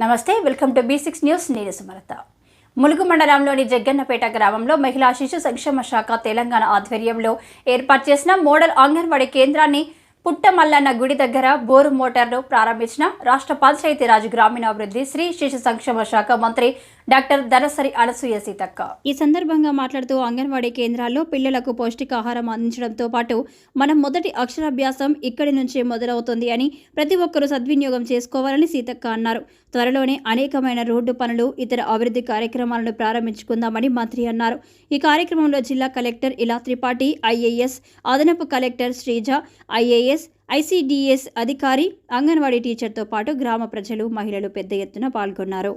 నమస్తే welcome to B six news. నేను సుమలత. ములుగు మండలంలోని జగ్గన్నపేట గ్రామంలో మహిళా శిశు సంక్షేమ శాఖ తెలంగాణ ఆధ్వర్యంలో ఏర్పాటు చేసిన మోడల్ అంగన్వాడీ కేంద్రాన్ని పుట్టమల్లన్న గుడి దగ్గర బోరు మోటార్ను ప్రారంభించిన రాష్ట్ర పంచాయతీరాజ్ గ్రామీణాభివృద్ధి శ్రీ శిశు సంక్షేమ శాఖ మంత్రి డాక్టర్ దరసరి అనసూయ సీతక్క. ఈ సందర్భంగా మాట్లాడుతూ అంగన్వాడీ కేంద్రాల్లో పిల్లలకు పౌష్టికాహారం అందించడంతో పాటు మనం మొదటి అక్షరాభ్యాసం ఇక్కడి నుంచే మొదలవుతుంది అని ప్రతి ఒక్కరూ సద్వినియోగం చేసుకోవాలని సీతక్క అన్నారు. త్వరలోనే అనేకమైన రోడ్డు పనులు ఇతర అభివృద్ధి కార్యక్రమాలను ప్రారంభించుకుందామని మంత్రి అన్నారు. ఈ కార్యక్రమంలో జిల్లా కలెక్టర్ ఇలా త్రిపాఠి ఐఏఎస్ అదనపు కలెక్టర్ శ్రీజ ఐఏఎస్ ఐసీడీఎస్ అధికారి అంగన్వాడీ టీచర్తో పాటు గ్రామ ప్రజలు మహిళలు పెద్ద ఎత్తున పాల్గొన్నారు.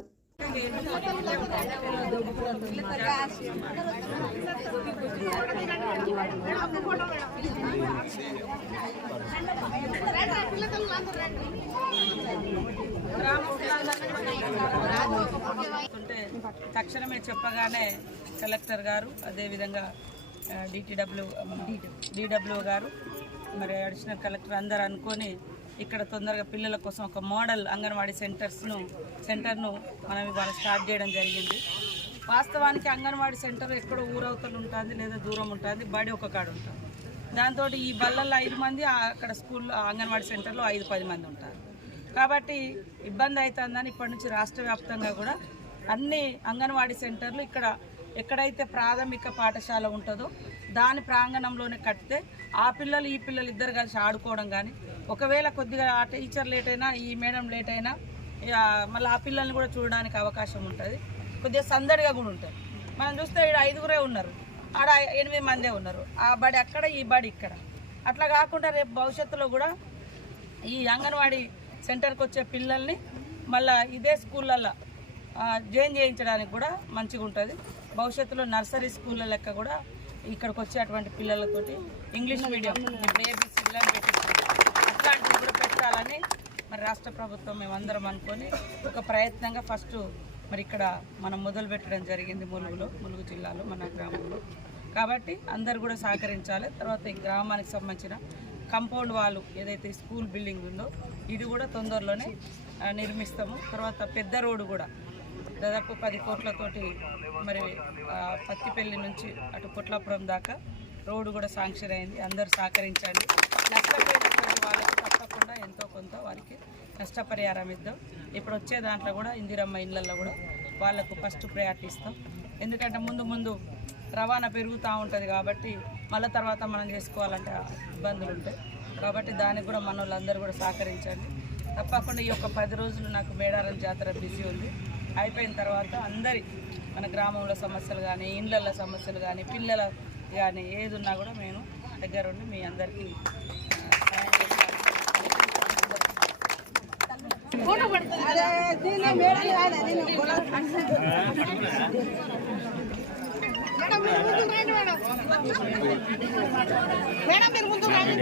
ఉంటే తక్షణమే చెప్పగానే కలెక్టర్ గారు అదేవిధంగా డిటిడబ్ల్యూ డిడబ్ల్యూ గారు మరి అడిషనల్ కలెక్టర్ అందరు అనుకొని ఇక్కడ తొందరగా పిల్లల కోసం ఒక మోడల్ అంగన్వాడీ సెంటర్స్ను సెంటర్ను మనం ఇవాళ స్టార్ట్ చేయడం జరిగింది. వాస్తవానికి అంగన్వాడీ సెంటర్ ఎక్కడో ఊరవతలు ఉంటుంది లేదా దూరం ఉంటుంది బడి ఒక కాడ ఉంటుంది. దాంతో ఈ బళ్ళల్లో ఐదు మంది అక్కడ స్కూల్లో అంగన్వాడీ సెంటర్లో ఐదు పది మంది ఉంటారు. కాబట్టి ఇబ్బంది అవుతుందని ఇప్పటి నుంచి రాష్ట్ర వ్యాప్తంగా కూడా అన్ని అంగన్వాడీ సెంటర్లు ఇక్కడ ఎక్కడైతే ప్రాథమిక పాఠశాల ఉంటుందో దాని ప్రాంగణంలోనే కడితే ఆ పిల్లలు ఈ పిల్లలు ఇద్దరు కలిసి ఆడుకోవడం కానీ ఒకవేళ కొద్దిగా ఆ టీచర్ లేట్ అయినా ఈ మేడం లేట్ అయినా ఇక మళ్ళీ ఆ పిల్లల్ని కూడా చూడడానికి అవకాశం ఉంటుంది. కొద్దిగా సందడిగా కూడా ఉంటుంది మనం చూస్తే ఇక్కడ ఐదుగురే ఉన్నారు. ఆడ ఎనిమిది మందే ఉన్నారు. ఆ బడి అక్కడ ఈ బడి ఇక్కడ. అట్లా కాకుండా రేపు భవిష్యత్తులో కూడా ఈ అంగన్వాడీ సెంటర్కి వచ్చే పిల్లల్ని మళ్ళా ఇదే స్కూళ్ళల్లో జాయిన్ చేయించడానికి కూడా మంచిగా ఉంటుంది. భవిష్యత్తులో నర్సరీ స్కూళ్ళ లెక్క కూడా ఇక్కడికి వచ్చేటువంటి పిల్లలతోటి ఇంగ్లీష్ మీడియం ఇప్పుడు ఏబిసిలో అట్లాంటివి కూడా పెట్టాలని మరి రాష్ట్ర ప్రభుత్వం మేమందరం అనుకొని ఒక ప్రయత్నంగా ఫస్ట్ మరి ఇక్కడ మనం మొదలు పెట్టడం జరిగింది ములుగులో ములుగు జిల్లాలో మన గ్రామంలో. కాబట్టి అందరు కూడా సహకరించాలి. తర్వాత ఈ గ్రామానికి సంబంధించిన కంపౌండ్ వాళ్ళు ఏదైతే స్కూల్ బిల్డింగ్ ఉందో ఇది కూడా తొందరలోనే నిర్మిస్తాము. తర్వాత పెద్ద రోడ్డు కూడా. దాదాపు పది కోట్లతోటి మరి పత్తిపల్లి నుంచి అటు పొట్లాపురం దాకా రోడ్డు కూడా శాంక్షన్ అయింది. అందరూ సహకరించండి. నష్టపోయినటువంటి వాళ్ళకి తప్పకుండా ఎంతో కొంత వారికి నష్టపరిహారం ఇద్దాం. ఇప్పుడు వచ్చే దాంట్లో కూడా ఇందిరమ్మ ఇళ్ళల్లో కూడా వాళ్ళకు ఫస్ట్ ప్రయారిటీ ఇస్తాం. ఎందుకంటే ముందు ముందు రవాణా పెరుగుతూ ఉంటుంది కాబట్టి మళ్ళీ తర్వాత మనం చేసుకోవాలంటే ఇబ్బందులు ఉంటాయి. కాబట్టి దానికి కూడా మన వాళ్ళందరూ కూడా సహకరించండి. తప్పకుండా ఈ యొక్క పది రోజులు నాకు మేడారం జాతర బిజీ ఉంది. అయిపోయిన తర్వాత అందరి మన గ్రామంలో సమస్యలు కానీ ఇండ్లల్లో సమస్యలు కానీ పిల్లల కానీ ఏది ఉన్నా కూడా నేను దగ్గరుండి మీ అందరికీ ఆ, సహాయం మేడం మీరు ముందు రండి.